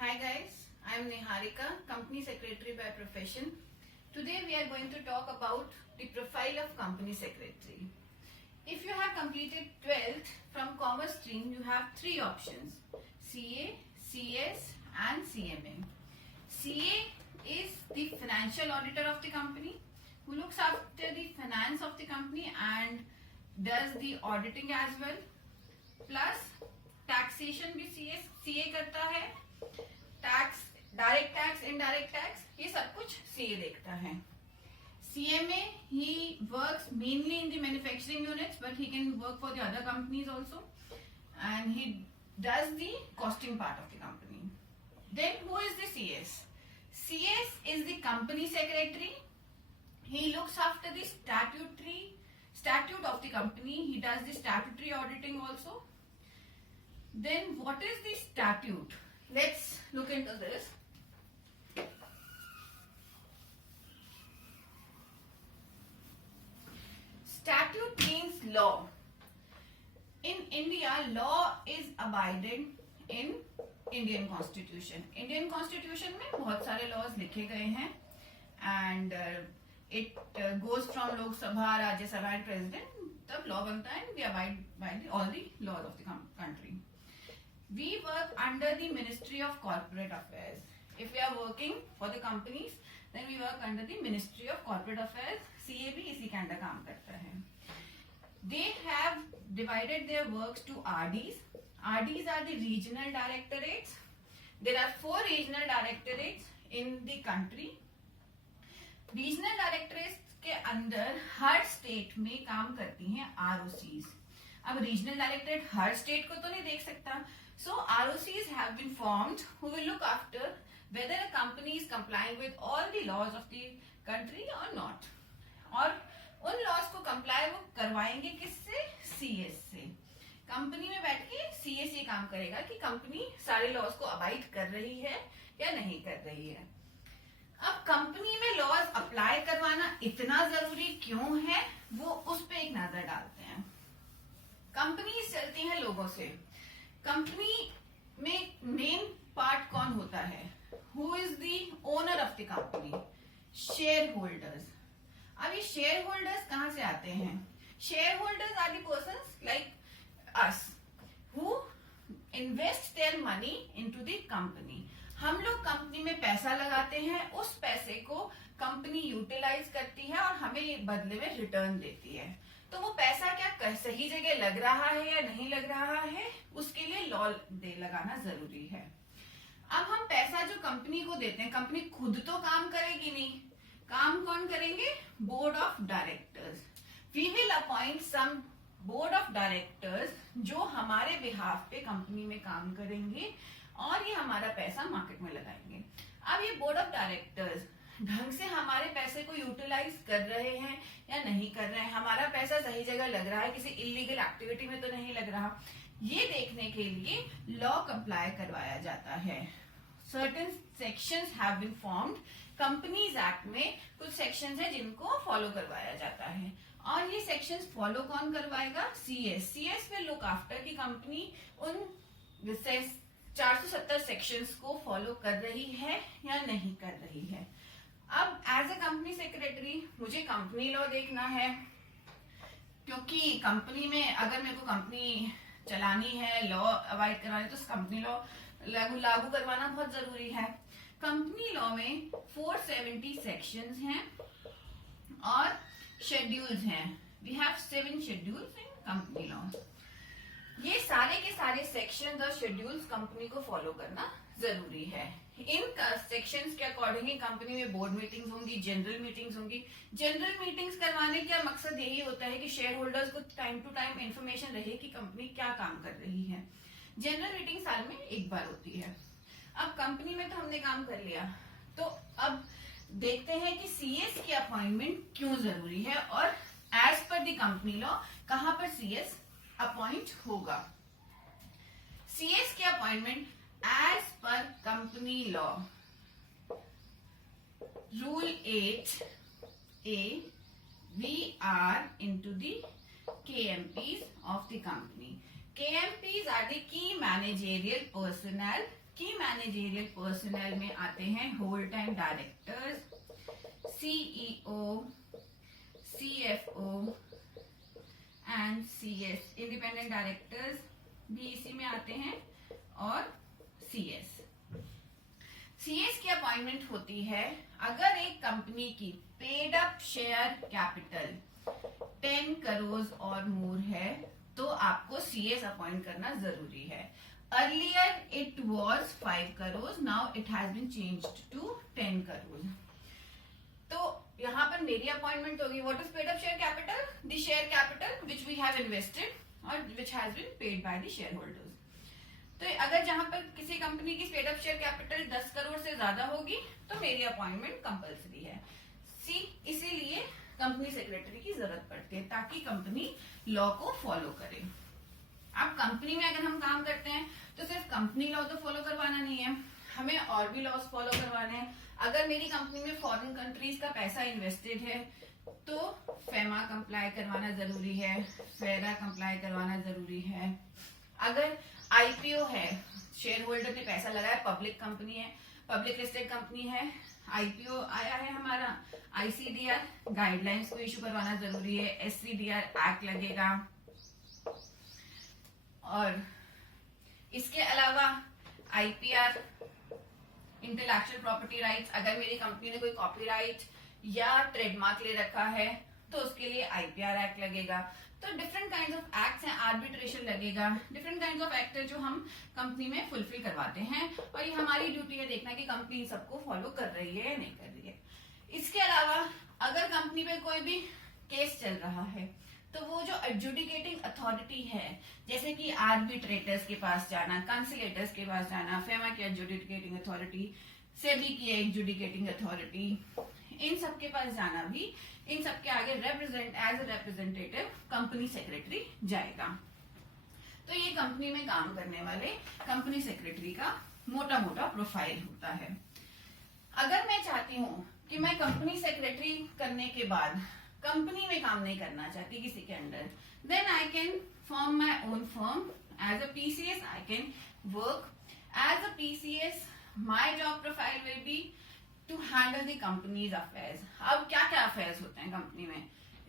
Hi guys, I am Niharika, Company Secretary by profession. Today we are going to talk about the profile of Company Secretary. If you have completed 12th from Commerce stream, you have three options: CA, CS and CMA. CA is the financial auditor of the company who looks after the finance of the company and does the auditing as well. Plus taxation भी CA करता है, tax, direct tax, indirect tax, ये सब कुछ CA देखता है. CMA, he works mainly in the manufacturing units, but he can work for the other companies also, and he does the costing part of the company. Then who is the CS? CS is the company secretary. He looks after the statute of the company. He does the statutory auditing also. Then what is the statute? Let's look into this. Statute means law. In India, law is abided in Indian Constitution. Indian Constitution में बहुत सारे laws लिखे गए हैं and it goes from Lok Sabha, Rajya Sabha and President. तब law बनता है and we abide by all the laws of the country. We work under the Ministry of Corporate Affairs. If we are working for the companies, then we work under the Ministry of Corporate Affairs. CA भी इसी के under काम करता है. They have divided their works to RDs. RDs are the regional directorates. There are 4 regional directorates in the country. Regional directorates के अंदर हर state में काम करती हैं ROCs. अब रीजनल डायरेक्टरेट हर स्टेट को तो नहीं देख सकता, so ROCs have been formed who will look after whether a company is complying with all the laws of the country or not. और उन लॉज को कंप्लाई वो करवाएंगे किससे? CS से. कंपनी में बैठ के CS ये काम करेगा कि कंपनी सारे लॉज को अबाइड कर रही है या नहीं कर रही है. अब कंपनी में लॉज अप्लाई करवाना इतना जरूरी क्यों है, वो उस पे एक नजर डालते हैं. कंपनी चलती है लोगों से. कंपनी में मेन पार्ट कौन होता है? Who is the owner of the company? Shareholders. अब ये शेयर होल्डर्स कहां से आते हैं? Shareholders are the persons like us who invest their money into the company. हम लोग कंपनी में पैसा लगाते हैं, उस पैसे को कंपनी यूटिलाइज करती है और हमें बदले में रिटर्न देती है. तो वो पैसा क्या सही जगह लग रहा है या नहीं लग रहा है, उसके लिए लॉ लगाना जरूरी है. अब हम पैसा जो कंपनी को देते हैं, कंपनी खुद तो काम करेगी नहीं, काम कौन करेंगे? Board of directors. We will appoint some board of directors जो हमारे बिहाफ पे कंपनी में काम करेंगे और ये हमारा पैसा मार्केट में लगाएंगे. अब ये बोर्ड ऑफ डायरेक्टर्स ढंग से हमारे पैसे को यूटिलाइज कर रहे हैं या नहीं कर रहे हैं, हमारा पैसा सही जगह लग रहा है, किसी इलीगल एक्टिविटी में तो नहीं लग रहा, ये देखने के लिए लॉ कंप्लाई करवाया जाता है. Certain sections have been formed. Companies act में कुछ सेक्शंस हैं जिनको फॉलो करवाया जाता है और ये सेक्शंस फॉलो कौन करवाएगा? CS विल लुक आफ्टर की कंपनी उन 470 सेक्शंस को फॉलो कर रही है या नहीं कर रही है. अब एज ए कंपनी सेक्रेटरी मुझे कंपनी लॉ देखना है, क्योंकि कंपनी में अगर मेरे को कंपनी चलानी है, लॉ अवॉइड कराना है, तो कंपनी लॉ लागू करवाना बहुत जरूरी है. कंपनी लॉ में 470 सेक्शंस हैं और शेड्यूल्स हैं. We have 7 schedules in company law. ये सारे के सारे सेक्शंस और शेड्यूल्स कंपनी को फॉलो करना जरूरी है. इन सेक्शंस के अकॉर्डिंग कंपनी में बोर्ड मीटिंग्स होंगी, जनरल मीटिंग्स होंगी. जनरल मीटिंग्स करवाने का मकसद यही होता है कि शेयर होल्डर्स को टाइम टू टाइम इंफॉर्मेशन रहे कि कंपनी क्या काम कर रही है. जनरल मीटिंग साल में एक बार होती है. अब कंपनी में तो हमने काम कर लिया, तो अब देखते हैं कि CS की अपॉइंटमेंट क्यों जरूरी है और as per the company law कहां पर CS अपॉइंट होगा. CS की appointment as per company law rule 8A we are into the KMPs of the company. KMPs are the key managerial personnel. Key managerial personnel में आते हैं whole time directors, CEO, CFO and CS. Independent directors भी इसी में आते हैं, और CS. CS की अपॉइंटमेंट होती है अगर एक कंपनी की paid up share capital 10 crore और मोर है, तो आपको सीएस अपॉइंट करना जरूरी है। Earlier it was 5 crore, now it has been changed to 10 crore. तो यहाँ पर मेरी अपॉइंटमेंट होगी। What is paid up share capital? The share capital which we have invested और which has been paid by the share holders. तो अगर जहां पर किसी कंपनी की paid up share capital 10 crore से ज्यादा होगी तो मेरी अपॉइंटमेंट कंपलसरी है। सी, इसीलिए कंपनी सेक्रेटरी की जरूरत पड़ती है ताकि कंपनी लॉ को फॉलो करे। अब कंपनी में अगर हम काम करते हैं तो सिर्फ कंपनी लॉ तो फॉलो करवाना नहीं है, हमें और भी लॉज फॉलो करवाने हैं। अगर मेरी कंपनी में फॉरेन कंट्रीज का पैसा इन्वेस्टेड है तो फेमा कंप्लाई करवाना जरूरी है, फेरा कंप्लाई करवाना जरूरी है। अगर आईपीओ है, शेयर होल्डर ने पैसा लगाया, पब्लिक कंपनी है, पब्लिक लिस्टेड कंपनी है, आईपीओ आया है हमारा, आईसीडीआर गाइडलाइंस को इशू करवाना जरूरी है, एससीडीआर एक्ट लगेगा। और इसके अलावा आईपीआर इंटेलेक्चुअल प्रॉपर्टी राइट्स, अगर मेरी कंपनी ने कोई कॉपीराइट या ट्रेडमार्क ले रखा है तो उसके लिए आईपीआर एक्ट लगेगा। तो डिफरेंट काइंड ऑफ एक्ट्स हैं, आर्बिट्रेशन लगेगा, डिफरेंट काइंड ऑफ एक्ट है जो हम कंपनी में फुलफिल करवाते हैं, और ये हमारी ड्यूटी है देखना कि कंपनी सबको फॉलो कर रही है या नहीं कर रही है। इसके अलावा अगर कंपनी पे कोई भी केस चल रहा है तो वो जो एडजुडिकेटिंग अथॉरिटी है, जैसे कि आर्बिट्रेटर्स के पास जाना, कंसिलेटर्स के पास जाना, फेमा की एडजुडिकेटिंग अथॉरिटी, सेबी की एडजुडिकेटिंग अथॉरिटी, इन सब के पास जाना भी, इन सब के आगे represent as a representative company secretary जाएगा। तो ये कंपनी में काम करने वाले कंपनी सेक्रेटरी का मोटा मोटा प्रोफाइल होता है। अगर मैं चाहती हूँ कि मैं कंपनी सेक्रेटरी करने के बाद कंपनी में काम नहीं करना चाहती किसी के under, then I can form my own firm as a PCS. I can work as a PCS. My job profile will be to handle the companies affairs. अब क्या क्या अफेयर्स होते हैं कंपनी में?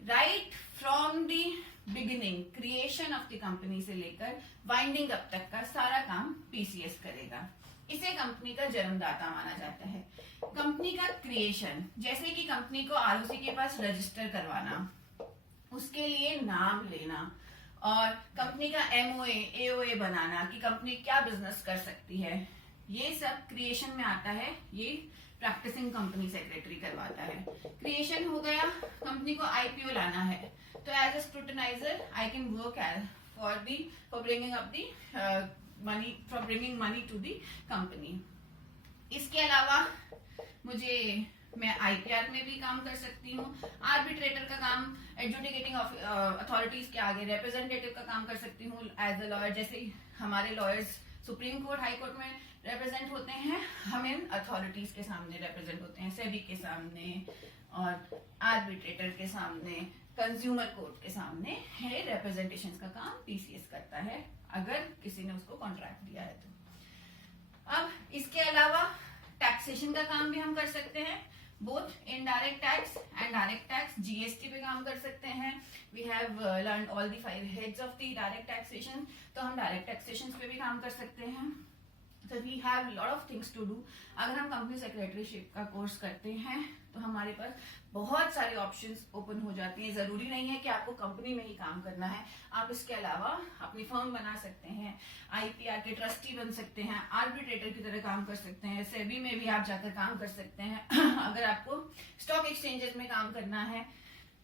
Right from the beginning, creation of the company से लेकर winding up तक का सारा काम पीसीएस करेगा। इसे कंपनी का जन्मदाता माना जाता है। कंपनी का क्रिएशन, जैसे कि कंपनी को आरओसी के पास रजिस्टर करवाना, उसके लिए नाम लेना, और कंपनी का एमओए एओए बनाना कि कंपनी क्या बिजनेस कर सकती है, ये सब क्रिएशन में आता है। ये प्रैक्टिसिंग कंपनी सेक्रेटरी करवाता है। क्रिएशन हो गया, कंपनी को आईपीओ लाना है तो as a scrutiniser I can work for bringing up the money, for bringing money to the company. इसके अलावा मैं आईपीआर में भी काम कर सकती हूँ। आर्बिट्रेटर का काम, एडजुडिकेटिंग अथॉरिटीज के आगे रिप्रेजेंटेटिव का काम कर सकती हूँ एज अ लॉयर। जैसे हमारे lawyers supreme court, high court में रिप्रेजेंट होते हैं, हम इन अथॉरिटीज के सामने रिप्रेजेंट होते हैं, सेबी के सामने और आर्बिट्रेटर के सामने, कंज्यूमर कोर्ट के सामने। है रिप्रेजेंटेशन का काम पीसीएस करता है अगर किसी ने उसको कॉन्ट्रैक्ट दिया है तो। अब इसके अलावा टैक्सेशन का काम भी हम कर सकते हैं, both indirect tax and direct tax. GST पे काम कर सकते हैं। We have learn all the 5 heads of the direct taxation, तो हम डायरेक्ट टैक्सेशन पे भी काम कर सकते हैं। तो we have lot of things to do. अगर हम कंपनी सेक्रेटरीशिप का कोर्स करते हैं तो हमारे पास बहुत सारे ऑप्शंस ओपन हो जाती हैं। जरूरी नहीं है कि आपको कंपनी में ही काम करना है, आप इसके अलावा अपनी फर्म बना सकते हैं, आईपीआर के ट्रस्टी बन सकते हैं, आर्बिट्रेटर की तरह काम कर सकते हैं, सेबी में भी आप जाकर काम कर सकते हैं। अगर आपको स्टॉक एक्सचेंजेस में काम करना है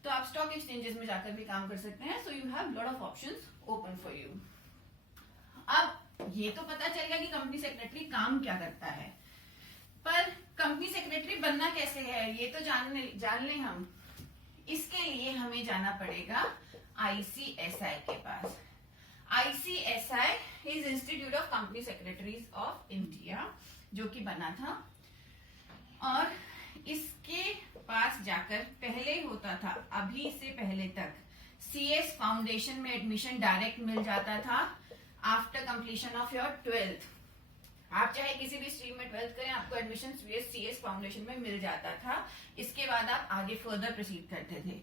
तो आप स्टॉक एक्सचेंजेस में जाकर भी काम कर सकते हैं। So you have lot of options open for you. अब ये तो पता चल गया कि कंपनी सेक्रेटरी काम क्या करता है, पर कंपनी सेक्रेटरी बनना कैसे है ये तो जान लें हम। इसके लिए हमें जाना पड़ेगा आईसीएसआई के पास। ICSI is institute of company secretaries of India, जो कि बना था, और इसके पास जाकर पहले होता था, अभी से पहले तक सीएस फाउंडेशन में एडमिशन डायरेक्ट मिल जाता था after completion of your 12th। आप चाहे किसी भी स्ट्रीम में 12th करें, आपको एडमिशन CS फाउंडेशन में मिल जाता था। इसके बाद आप आगे फर्दर प्रोसीड करते थे।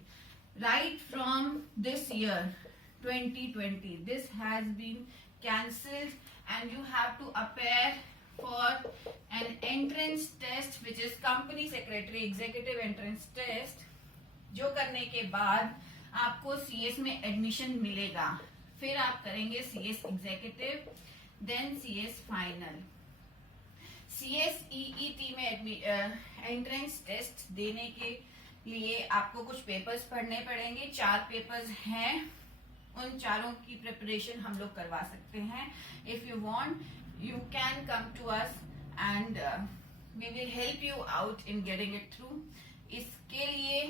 Right from this year 2020 this has been cancelled and you have to appear for an entrance test which is company secretary executive entrance test, जो करने के बाद आपको CS में एडमिशन मिलेगा। फिर आप करेंगे CS executive, then CS final. CS EET में एंट्रेंस टेस्ट देने के लिए आपको कुछ पेपर्स पढ़ने पड़ेंगे। 4 पेपर्स हैं, उन चारों की प्रिपरेशन हम लोग करवा सकते हैं। If you want you can come to us and we will help you out in getting it through. इसके लिए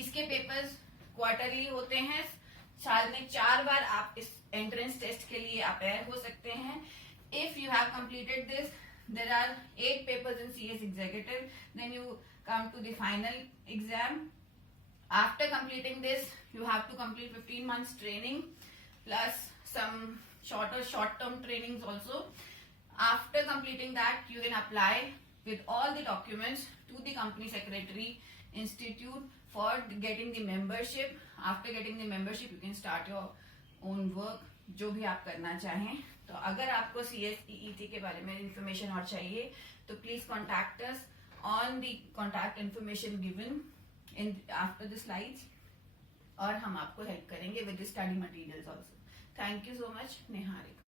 इसके पेपर्स क्वार्टरली होते हैं, साल में 4 बार आप इस एंट्रेंस टेस्ट के लिए अपेयर हो सकते हैं। If you have completed this, there are 8 papers in CS executive, then you come to the final exam. After completing this, you have to complete 15 months training plus some short term trainings also. After completing that, you can apply with all the documents to the company secretary institute for getting the membership. After getting the membership, you can start your own work, जो भी आप करना चाहें। तो अगर आपको CS EET के बारे में इंफॉर्मेशन और चाहिए तो please contact us on the contact information given in after the slides, और हम आपको हेल्प करेंगे with the study materials also. Thank you so much. Niharika.